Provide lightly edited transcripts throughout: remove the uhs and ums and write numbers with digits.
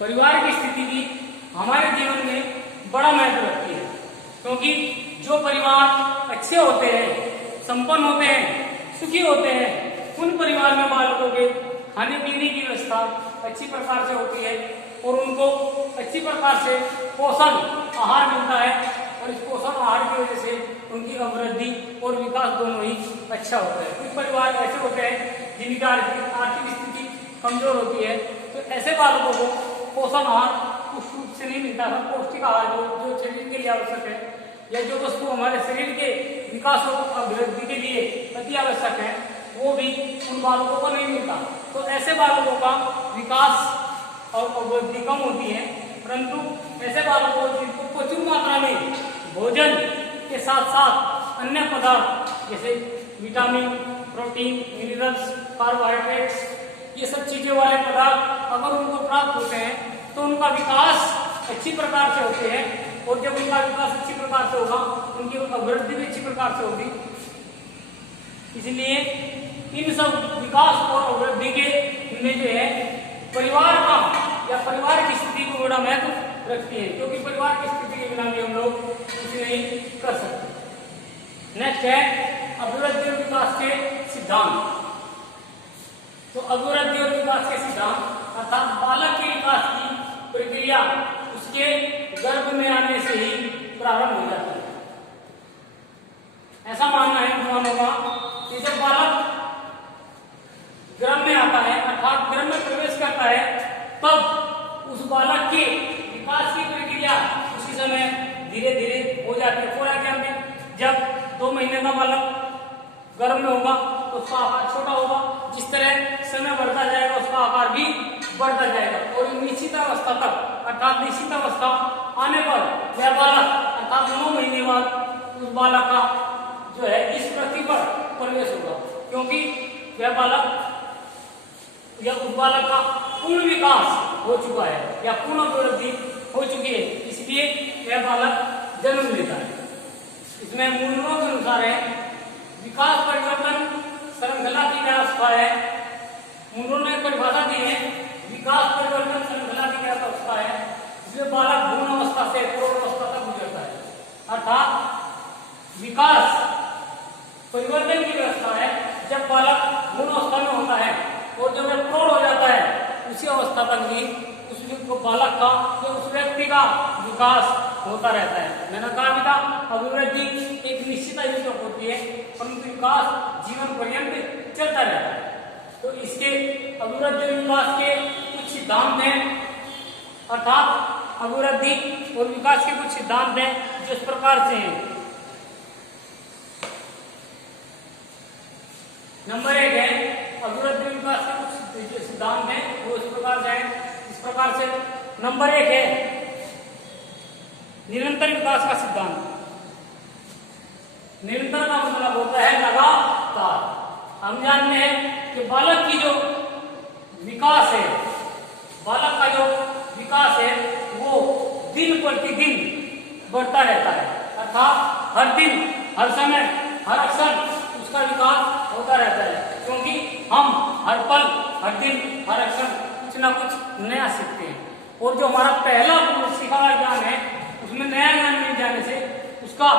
परिवार की स्थिति भी हमारे जीवन में बड़ा महत्व रखती है, क्योंकि जो परिवार अच्छे होते हैं, संपन्न होते हैं, सुखी होते हैं, उन परिवार में बालकों के खाने पीने की व्यवस्था अच्छी प्रकार से होती है और उनको अच्छी प्रकार से पोषण आहार मिलता है और इस पोषण आहार की वजह से उनकी अभिवृद्धि और विकास दोनों ही अच्छा होता है। कुछ परिवार ऐसे होते हैं जिनकी आर्थिक स्थिति कमजोर होती है, तो ऐसे बालकों को पोषण आहार पुष्ट रूप से नहीं मिलता है। पौष्टिक आहार जो शरीर के लिए आवश्यक है या जो वस्तु हमारे शरीर के विकास और अभिवृद्धि के लिए अति आवश्यक है, वो भी उन बालकों को नहीं मिलता। तो ऐसे बालकों का विकास और अभिवृद्धि कम होती है, परंतु ऐसे बालकों जिनको प्रचुर मात्रा में भोजन के साथ साथ अन्य पदार्थ जैसे विटामिन, प्रोटीन, मिनरल्स, कार्बोहाइड्रेट्स, ये सब चीजें वाले पदार्थ अगर उनको प्राप्त होते हैं तो उनका विकास अच्छी प्रकार से होते हैं और जब उनका विकास अच्छी प्रकार से होगा उनकी अभिवृद्धि भी अच्छी प्रकार से होगी। इसलिए इन सब विकास और अभिवृद्धि के में जो है परिवार का या परिवार की स्थिति को बड़ा महत्व रखती है, क्योंकि परिवार की स्थिति के बिना भी हम लोग कुछ नहीं कर सकते। नेक्स्ट है अभिवृद्धि और विकास के सिद्धांत। तो अभिवृद्धि और विकास के सिद्धांत अर्थात बालक के विकास की प्रक्रिया उसके गर्भ में आने से ही प्रारंभ हो जाती है। ऐसा मानना है विद्वानों का कि जब बालक गर्भ में आता है अर्थात गर्भ में प्रवेश करता है, तब उस बालक के विकास की प्रक्रिया उसी समय धीरे धीरे हो जाती है। फॉर एग्जाम्पल, जब 2 महीने का बालक गर्भ में होगा तो उसका आकार छोटा होगा, जिस तरह समय बढ़ता जाएगा उसका आकार भी बढ़ता जाएगा और निश्चित अवस्था तक अर्थात निश्चित अवस्था आने पर वह बालक अर्थात 9 महीने बाद उस बालक का जो है इस पृथ्वी पर प्रवेश होगा, क्योंकि वह बालक या उस बालक का पूर्ण विकास हो चुका है या पूर्ण अभिवृद्धि हो चुकी है, इसलिए वह बालक जन्म लेता है। इसमें मूल्यों के अनुसार है विकास परिवर्तन श्रृंखला की व्यवस्था है। मूल्यों ने परिभाषा दी है विकास परिवर्तन श्रृंखला की व्यवस्था है जिसमें बालक भ्रूण अवस्था से प्रौढ़ अवस्था तक गुजरता है। अर्थात विकास परिवर्तन की व्यवस्था है जब बालक भ्रूण अवस्था में होता है और जब वह प्रौढ़ हो जाता है उसी अवस्था तक भी उस बालक का या उस व्यक्ति का विकास होता रहता है। मैंने कहा भी था अभिवृद्धि एक निश्चित आयु तक होती है, परंतु विकास जीवन पर्यंत चलता रहता है। तो इसके अभिवृद्धि विकास के कुछ सिद्धांत हैं, अर्थात अभिवृद्धि और विकास के कुछ सिद्धांत हैं जो इस प्रकार से हैं। नंबर 1 है अभिवृद्धि विकास के कुछ सिद्धांत हैं वो इस प्रकार से हैं। इस प्रकार से नंबर 1 है निरंतर विकास का सिद्धांत। निरंतर का मतलब होता है लगातार। हम जानते हैं कि बालक की जो विकास है, बालक का जो विकास है वो दिन प्रतिदिन बढ़ता रहता है, अर्थात हर दिन हर समय हर क्षण उसका विकास होता रहता है, क्योंकि हम हर पल हर दिन हर क्षण कुछ ना कुछ नया सीखते हैं और जो हमारा पहला सीखा हुआ ज्ञान है उसमें नया ज्ञान मिल जाने से उसका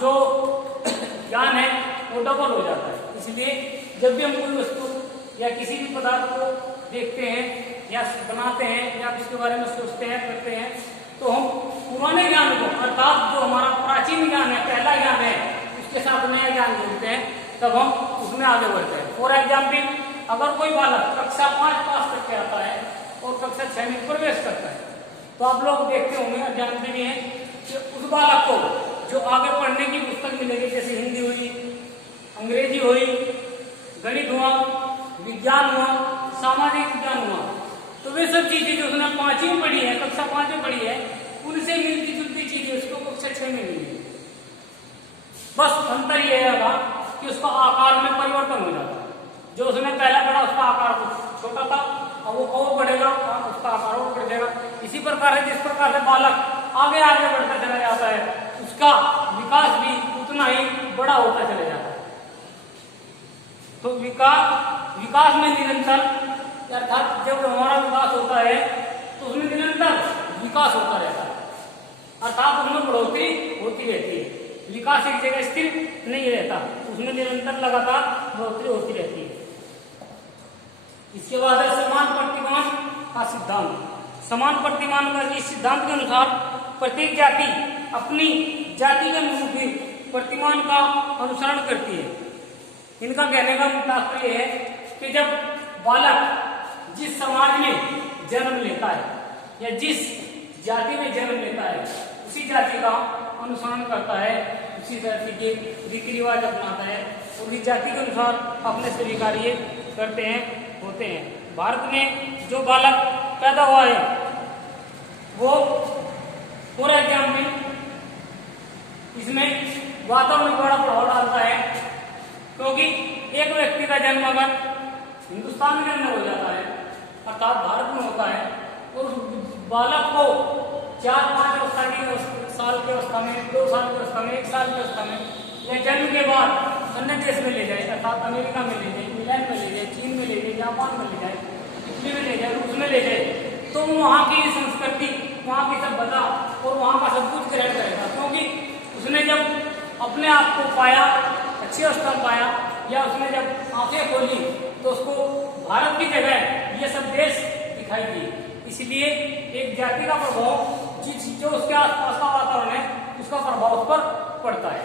जो ज्ञान है वो डबल हो जाता है। इसलिए जब भी हम कोई वस्तु या किसी भी पदार्थ को देखते हैं या बनाते हैं या उसके बारे में सोचते हैं करते हैं तो हम पुराने ज्ञान को अर्थात जो हमारा प्राचीन ज्ञान है, पहला ज्ञान है, उसके साथ नया ज्ञान जोड़ते हैं, तब हम उसमें आगे बढ़ते हैं। फॉर एग्जाम्पल, अगर कोई बालक कक्षा 5 पास करके आता है और कक्षा 6 में प्रवेश करता है तो आप लोग देखते होंगे और जानते भी हैं कि उस बालक को जो आगे पढ़ने की पुस्तक मिलेगी, जैसे हिंदी हुई, अंग्रेजी हुई, गणित हुआ, विज्ञान हुआ, सामाजिक विज्ञान हुआ, तो वे सब चीजें जो उसने 5वीं में पढ़ी है, कक्षा 5 में पढ़ी है, उनसे मिलती जुलती चीजें उसको कक्षा 6 में मिलेगी। बस अंतर यह है कि उसका आकार में परिवर्तन हो जाता है। जो उसने पहला पढ़ा उसका आकार कुछ छोटा था, अब वो और बढ़ेगा, उसका आकार और बढ़ जाएगा। इसी प्रकार है जिस प्रकार से बालक आगे आगे बढ़ता चला जाता है उसका विकास भी उतना ही बड़ा होता चला जाता है। तो विकास में निरंतर अर्थात जब हमारा विकास होता है तो उसमें विकास होता रहता है, अर्थात उसमें बढ़ोतरी होती रहती है। विकास एक जगह स्थिर नहीं रहता, उसमें निरंतर लगातार बढ़ोतरी होती रहती है। इसके बाद है समान प्रतिमान का सिद्धांत। समान प्रतिमान का इस सिद्धांत के अनुसार प्रत्येक जाति अपनी जाति के अनुरूप ही प्रतिमान का अनुसरण करती है। इनका कहने का तात्पर्य है कि जब बालक जिस समाज में जन्म लेता है या जिस जाति में जन्म लेता है उसी जाति का अनुसरण करता है, उसी जाति के रीति रिवाज अपनाता है और इस जाति के अनुसार अपने सभी कार्य करते हैं, होते हैं। भारत में जो बालक पैदा हुआ है वो पूरे एग्जाम में इसमें वातावरण बड़ा प्रभाव डालता है, क्योंकि एक व्यक्ति का जन्म अगर हिंदुस्तान के अंदर हो जाता है अर्थात भारत में होता है और उस बालक को 4-5 साल की अवस्था में, 2 साल की अवस्था में, 1 साल की अवस्था में या जन्म के बाद अन्य देश में ले जाए अर्थात अमेरिका में ले जाए, इंग्लैंड में ले जाए, चीन में ले जाए, जापान में ले जाए, इटली में ले जाए, रूस में ले जाए, तो वहाँ की संस्कृति, वहाँ की सभ्यता और वहाँ का सब कुछ ग्रहण करेगा, क्योंकि उसने जब अपने आप को पाया, अच्छी अवस्था में पाया या उसने जब आंखें खोली तो उसको भारत की जगह ये सब देश दिखाई दी। इसलिए एक जाति का प्रभाव जो उसके आसपास का वातावरण है उसका प्रभाव उस पर पड़ता है।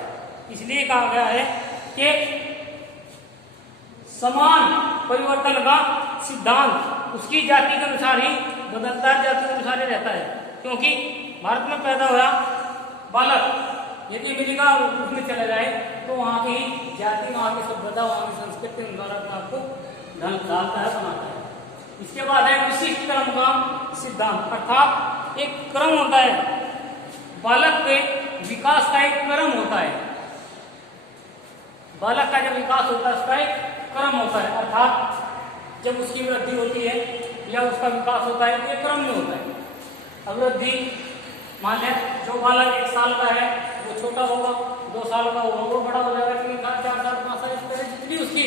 इसलिए कहा गया है कि समान परिवर्तन का सिद्धांत उसकी जाति के अनुसार ही बदलता है, जाति के अनुसार ही रहता है। क्योंकि भारत में पैदा हुआ बालक यदि अमेरिका उसमें चला जाए तो वहाँ की जाति, वहाँ की सभ्यता, वहाँ की संस्कृति अनुसार अपने आप को ढालता है, बनाता है। इसके बाद है विशिष्ट क्रम का सिद्धांत, अर्थात एक क्रम होता है, बालक के विकास का एक क्रम होता है। बालक का जब विकास होता है उसका एक क्रम होता है, अर्थात जब उसकी वृद्धि होती है या उसका विकास होता है एक क्रम में होता है। अवृद्धि मान लें जो बालक 1 साल का है वो छोटा होगा, 2 साल का होगा वो बड़ा हो जाएगा, 3 साल, 4 साल, 5 साल, इस तरह जितनी उसकी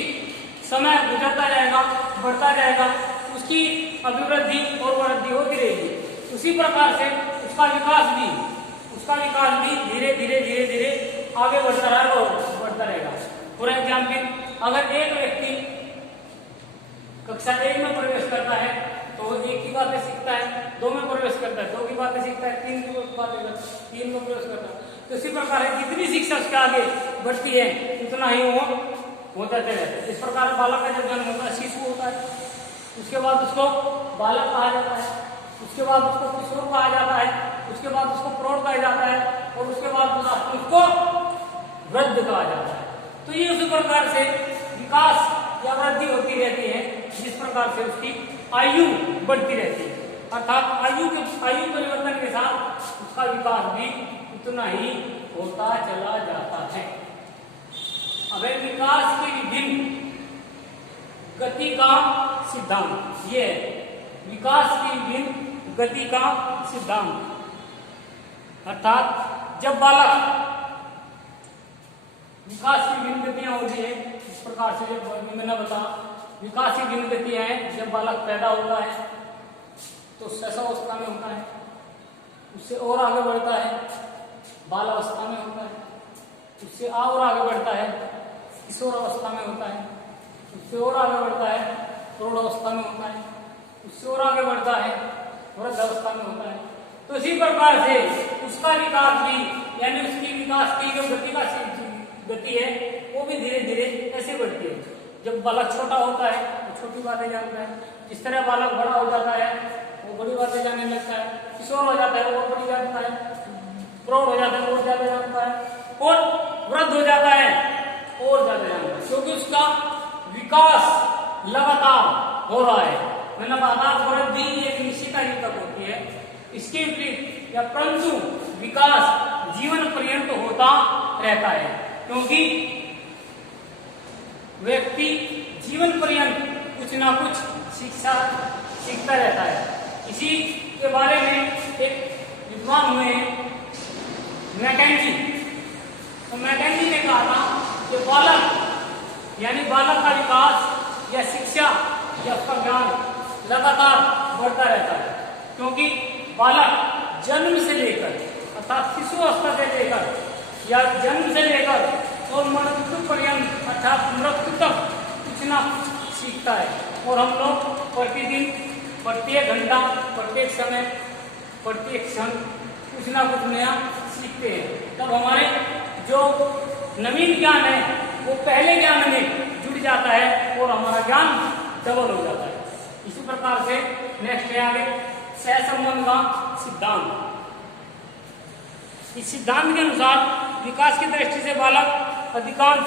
समय गुजरता जाएगा, बढ़ता जाएगा, उसकी अभिवृद्धि और वृद्धि होती रहेगी। उसी प्रकार से उसका विकास भी धीरे धीरे आगे बढ़ता रहेगा। फॉर एग्जाम्पल अगर एक व्यक्ति कक्षा 1 में प्रवेश करता है तो 1 की बातें सीखता है, 2 में प्रवेश करता है 2 की बातें सीखता है, 3 की बातें 3 में प्रवेश करता है। तो इसी प्रकार जितनी शिक्षा उसके आगे बढ़ती है उतना ही वो होता रहता है। इस प्रकार बालक का जब जन्म होता है शिशु होता है, उसके बाद उसको बालक कहा जाता है, उसके बाद उसको किशोर कहा जाता है, उसके बाद उसको प्रौढ़ कहा जाता है और उसके बाद उसको वृद्ध कहा जाता है। तो ये उसी प्रकार से विकास या वृद्धि होती रहती है जिस प्रकार से उसकी आयु बढ़ती रहती है, अर्थात आयु परिवर्तन के साथ उसका विकास भी उतना ही होता चला जाता है। अगर विकास की विभिन्न गति का सिद्धांत, ये विकास की विभिन्न गति का सिद्धांत, अर्थात जब बालक विकास की विभिन्न गतियां होती है इस प्रकार से मैंने बताया विकास की विभिन्न गतियां हैं। जब बालक पैदा होता है तो शैशवावस्था में होता है, उससे और आगे बढ़ता है बाल अवस्था में होता है, उससे और आगे बढ़ता है किशोर अवस्था में होता है, उससे और आगे बढ़ता है प्रौढ़ अवस्था में होता है, उससे और आगे बढ़ता है वृद्ध अवस्था में होता है। तो इसी प्रकार से उसका विकास भी यानी उसकी विकास की जो गति है वो भी धीरे धीरे ऐसे बढ़ती है। जब बालक छोटा होता है वो छोटी बातें जानता है, जिस तरह बालक बड़ा हो जाता है वो बड़ी बातें जानने लगता है, किशोर हो जाता है वो बड़ी जानता है, प्रौढ़ हो जाता है और ज्यादा जानता है और वृद्ध हो जाता है और ज्यादा जानता है, क्योंकि उसका विकास लगातार हो रहा है। मैंने बताया वृद्धि एक निश्चित आयु तक होती है, इसके विपरीत या परंतु विकास जीवन पर्यंत होता रहता है, क्योंकि व्यक्ति जीवन पर्यंत कुछ ना कुछ शिक्षा सीखता रहता है। इसी के बारे में एक विद्वान हुए मैकेंजी, तो मैकेंजी ने कहा था कि बालक यानी बालक का विकास या शिक्षा या उसका ज्ञान लगातार बढ़ता रहता है, क्योंकि बालक जन्म से लेकर अर्थात शिशु अवस्था से लेकर या जन्म से लेकर और मृत्यु पर्यंत अर्थात मृत्यु तक कुछ ना सीखता है। और हम लोग प्रतिदिन, प्रत्येक घंटा, प्रत्येक समय, प्रत्येक क्षण कुछ ना कुछ नया सीखते हैं। तब हमारे जो नवीन ज्ञान है वो पहले ज्ञान में जुड़ जाता है और हमारा ज्ञान डबल हो जाता है। इसी प्रकार से नेक्स्ट है आगे सहसंबंध का सिद्धांत। इस सिद्धांत के अनुसार विकास की दृष्टि से बालक अधिकांश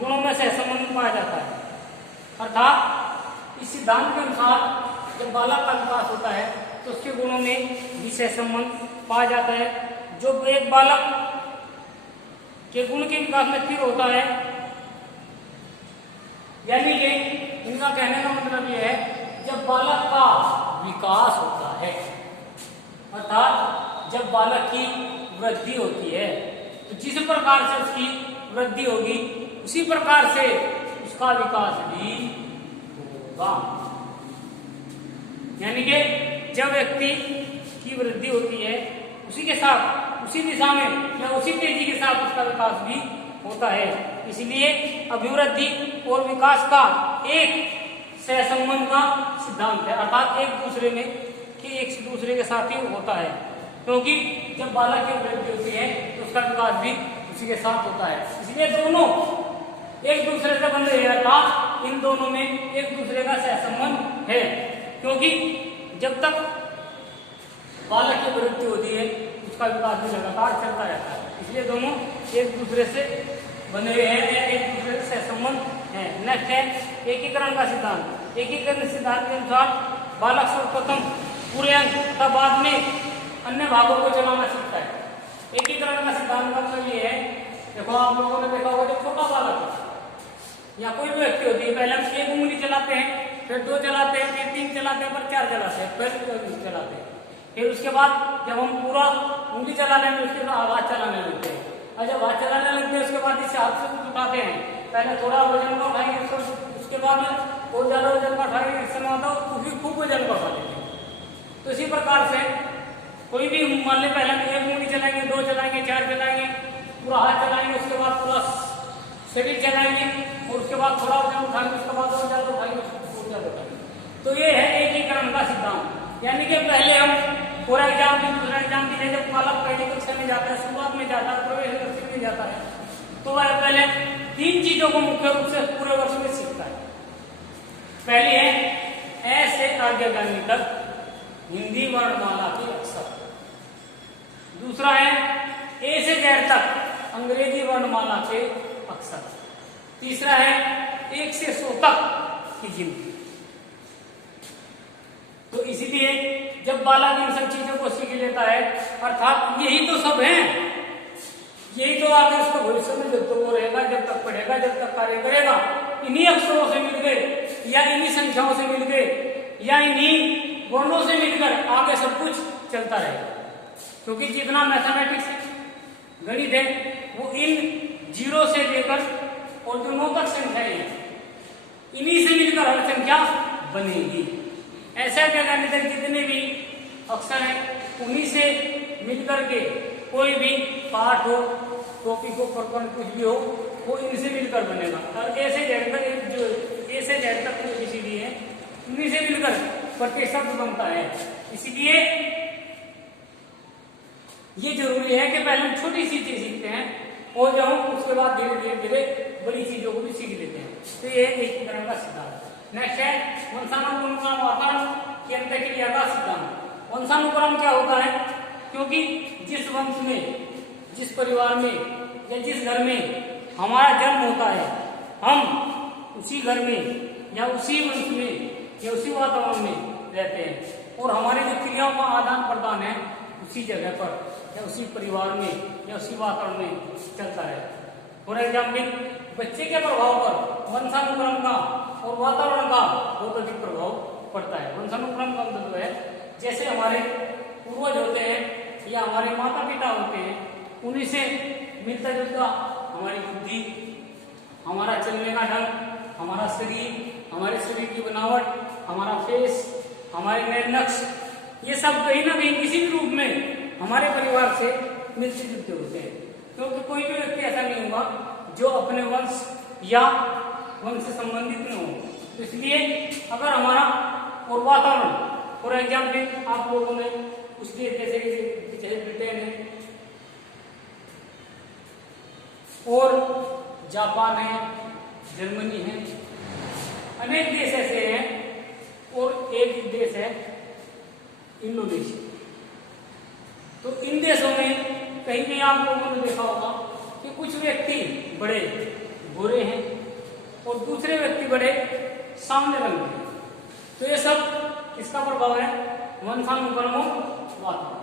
गुणों में सहसंबंध पाया जाता है। अर्थात इस सिद्धांत के अनुसार जब बालक का विकास होता है तो उसके गुणों में भी सहसंबंध पाया जाता है। जो एक बालक के गुण के विकास में स्थिर होता है, यानी कि इनका कहने का मतलब यह है जब बालक का विकास होता है, अर्थात जब बालक की वृद्धि होती है तो जिस प्रकार से उसकी वृद्धि होगी उसी प्रकार से उसका विकास भी होगा। यानी कि जब व्यक्ति की वृद्धि होती है उसी के साथ, उसी दिशा में या उसी तेजी के साथ उसका विकास भी होता है। इसलिए अभिवृद्धि और विकास का एक सहसंबंध का सिद्धांत है, अर्थात एक दूसरे के साथ ही होता है। क्योंकि जब बालक की वृद्धि होती है तो उसका विकास भी उसी के साथ होता है। इसलिए दोनों एक दूसरे से बंधे हैं, अर्थात इन दोनों में एक दूसरे का सहसंबंध है। क्योंकि जब तक बालक की वृद्धि होती है उसका विकास भी लगातार चलता रहता है। इसलिए दोनों एक दूसरे से बने हुए हैं, एक दूसरे से सहसंबंध है। नेक्स्ट है एकीकरण का सिद्धांत। एकीकरण सिद्धांत के अनुसार बालक सर्वप्रथम पूरे अंक तथा बाद में अन्य भागों को चलाना सीखता है। एकीकरण का सिद्धांत का मतलब ये है, देखो आप लोगों ने देखा होगा जब छोटा बालक है या कोई भी व्यक्ति होती है, पहले हम एक उंगली चलाते हैं, फिर 2 चलाते हैं, फिर 3 चलाते हैं, फिर 4 चलाते हैं, फिर चलाते हैं। फिर उसके बाद जब हम पूरा उंगली चलाने में उसके बाद हाथ चलाने लगते हैं, और जब हाथ चलाने लगते हैं उसके बाद इसे हाथ से कुछ उठाते हैं। पहले थोड़ा वजन का उठाएंगे, उसके बाद में और ज्यादा वजन का उठाएंगे, इससे में खूब वजन का उठा लेते हैं। तो इसी प्रकार से कोई भी मान ले पहले एक उंगली चलाएंगे, 2 चलाएंगे, 4 चलाएंगे, पूरा हाथ चलाएंगे, उसके बाद पूरा शरीर चलाएंगे और उसके बाद थोड़ा वजन उठाएंगे, उसके बाद और ज्यादा उठाएंगे, तो ये है एकीकरण का सिद्धांत। यानी कि पहले हम पूरा एग्जाम भी, दूसरा एग्जाम भी, जब बालक पहली कक्षा में जाता है, शुरुआत में जाता है, प्रवेश कक्षा में जाता है, तो वह पहले 3 चीजों को मुख्य रूप से पूरे वर्ष में सीखता है। पहली है ए से आज्ञागामी तक हिंदी वर्णमाला के अक्षर। दूसरा है ए से Z तक अंग्रेजी वर्णमाला के अक्षर। तीसरा है 1 से 100 तक की गिनती। तो इसीलिए जब बालक इन सब चीजों को सीख लेता है, अर्थात यही तो सब है, यही तो आगे उसका भविष्य में जब तक वो रहेगा, जब तक पढ़ेगा, जब तक कार्य करेगा, इन्हीं अक्षरों से मिल गए या इन्हीं संख्याओं से मिल गए या इन्हीं वर्णों से मिलकर आगे सब कुछ चलता रहेगा। क्योंकि जितना मैथमेटिक्स गणित है वो इन 0 से लेकर और जो 9 तक संख्याएं हैं, इन्हीं से मिलकर हर संख्या बनेगी। ऐसा क्या गणित जितने भी अक्षर हैं उन्हीं से मिलकर के कोई भी पाठ हो, टॉपिक हो, प्रकरण कुछ भी हो, वो इनसे मिलकर बनेगा। और ऐसे Z तक जो ABCD है उन्हीं से मिलकर प्रत्येक शब्द बनता है। इसलिए ये जरूरी है कि पहले हम छोटी सी चीज सीखते हैं और जब हम उसके बाद धीरे धीरे बड़ी चीजों को भी सीख लेते हैं। तो ये एकीकरण का सिद्धांत। नेक्स्ट है वंशानुक्रम का वातावरण की अंतःक्रिया का सिद्धांत। वंशानुक्रम क्या होता है? क्योंकि जिस वंश में, जिस परिवार में या जिस घर में हमारा जन्म होता है, हम उसी घर में या उसी वंश में या उसी वातावरण में रहते हैं और हमारी जो क्रियाओं का आदान प्रदान है उसी जगह पर या उसी परिवार में या उसी वातावरण में चलता है। फॉर एग्जाम्पल, बच्चे के प्रभाव पर वंशानुक्रम का और वातावरण का बहुत अधिक प्रभाव पड़ता है। वंशानुक्रम का मतलब है जैसे हमारे पूर्वज होते हैं या हमारे माता पिता होते हैं, उन्हीं से मिलता जुलता हमारी बुद्धि, हमारा चलने का ढंग, हमारा शरीर, हमारे शरीर की बनावट, हमारा फेस, हमारे नए नक्श, ये सब कहीं ना कहीं किसी भी रूप में हमारे परिवार से मिलते जुलते होते हैं, क्योंकि कोई भी व्यक्ति ऐसा नहीं होगा जो अपने वंश या वंश से संबंधित न हो। तो इसलिए अगर हमारा और वातावरण, फॉर एग्जाम्पल आप लोगों ने कुछ देश जैसे कि ब्रिटेन है और जापान है, जर्मनी है, अनेक देश ऐसे हैं और एक देश है इंडोनेशिया। तो इन देशों में कहीं कहीं आप लोगों ने देखा होगा कि कुछ व्यक्ति बड़े गोरे हैं और दूसरे व्यक्ति बड़े सामने रंग हैं। तो ये सब किसका प्रभाव है? वंशानुक्रम वातावरण।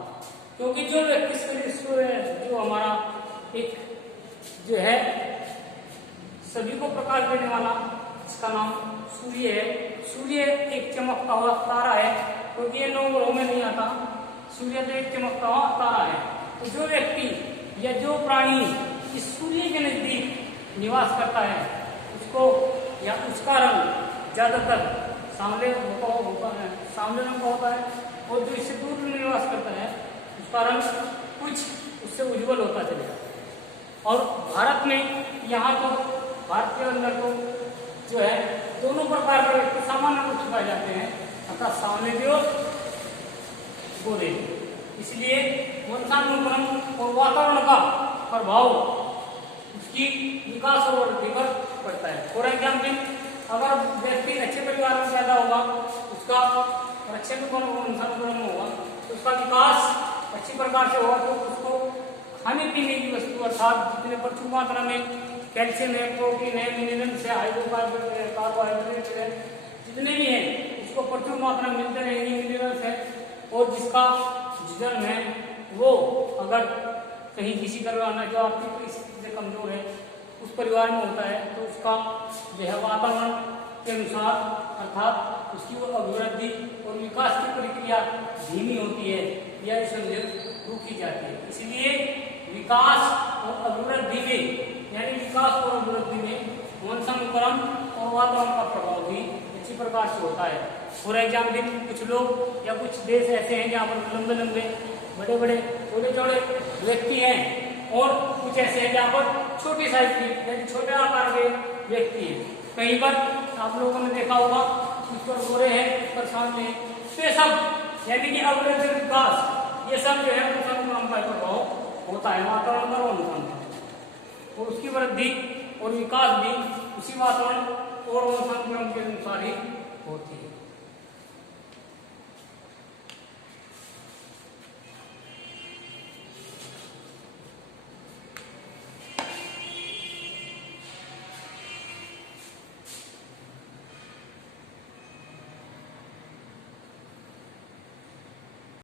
क्योंकि जो व्यक्ति जो हमारा एक जो है सभी को प्रकाश देने वाला, इसका नाम सूर्य है। सूर्य एक चमकता हुआ तारा है, क्योंकि ये 9 ग्रहों में नहीं आता। सूर्य तो एक चमकता हुआ तारा है। तो जो व्यक्ति या जो प्राणी इस सूर्य के नजदीक निवास करता है उसको या उसका रंग ज्यादातर सांवले रंग का होता है, और जो इससे दूर निवास करता है उसका रंग कुछ उससे उज्जवल होता चलेगा। और भारत में यहाँ तो भारत के अंदर तो जो है दोनों प्रकार के व्यक्ति सामान्य रूप से पाए जाते हैं, अर्थात सांवले भी और गोरे। इसलिए वंशानुक्रम और वातावरण का प्रभाव उसकी विकास और वृद्धि पर पड़ता है। फॉर एग्जाम्पल, अगर व्यक्ति अच्छे परिवार में पैदा होगा, उसका अच्छे वंशानुक्रम होगा तो उसका विकास अच्छी प्रकार से होगा। तो उसको खाने पीने की वस्तु अर्थात जितने प्रचुर मात्रा में कैल्शियम है, प्रोटीन है, मिनरल्स है, कार्बोहाइड्रेट है, जितने भी हैं उसको प्रचुर मात्रा में मिलते रहेंगे, मिनरल्स है। और जिसका जन्म है वो अगर कहीं किसी परिवार में जो आर्थिक परिस्थिति से कमजोर है उस परिवार में होता है, तो उसका जो है वातावरण के अनुसार अर्थात उसकी वो अभिवृद्धि और विकास की प्रक्रिया धीमी होती है या समझो रुकी जाती है। इसलिए विकास और अभिवृद्धि में यानी विकास और अभिवृद्धि में वंशानुक्रम और वातावरण का प्रभाव भी अच्छी प्रकार से होता है। फॉर एग्जाम्पल, कुछ लोग या कुछ देश ऐसे हैं जहाँ पर लंबे लंबे बड़े बड़े छोटे छोटे व्यक्ति हैं, और कुछ ऐसे हैं जहाँ पर छोटी साइज के यानी छोटे आकार के व्यक्ति हैं। कहीं पर आप लोगों ने देखा होगा कुछ पर गोरे हैं, कुछ पर सामने। तो ये सब यानी कि अभिवृद्धि विकास ये सब जो है वंशानुक्रम का प्रभाव होता है वातावरण पर और उसकी वृद्धि और विकास भी उसी वातावरण और वंशानुक्रम के अनुसार ही होती है।